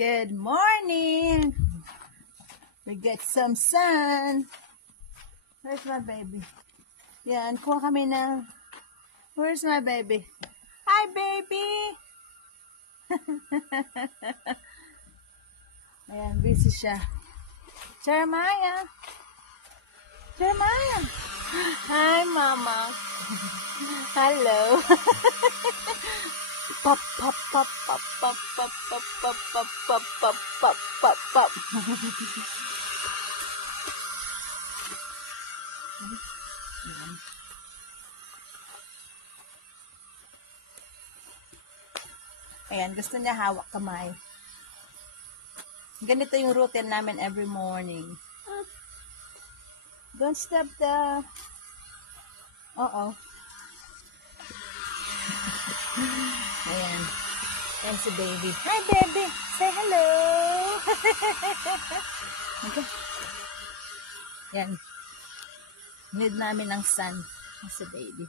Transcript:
Good morning. We get some sun. Where's my baby? Yan, kuha kami na. Where's my baby? Hi, baby! Ayan, busy siya. Jeremiah! Jeremiah! Hi, Mama! Hello! Pop, pop, pop, pop, pop, pop, pop, pop, pop, pop, pop, pop, pop, pop. Ayan, gusto niya hawak kamay. Ganito yung routine namin every morning. Don't stop the... Uh-oh. Ayan. Ayan si baby. Hi, baby! Say hello! Okay. Ayan. Need namin ng sun. Si baby.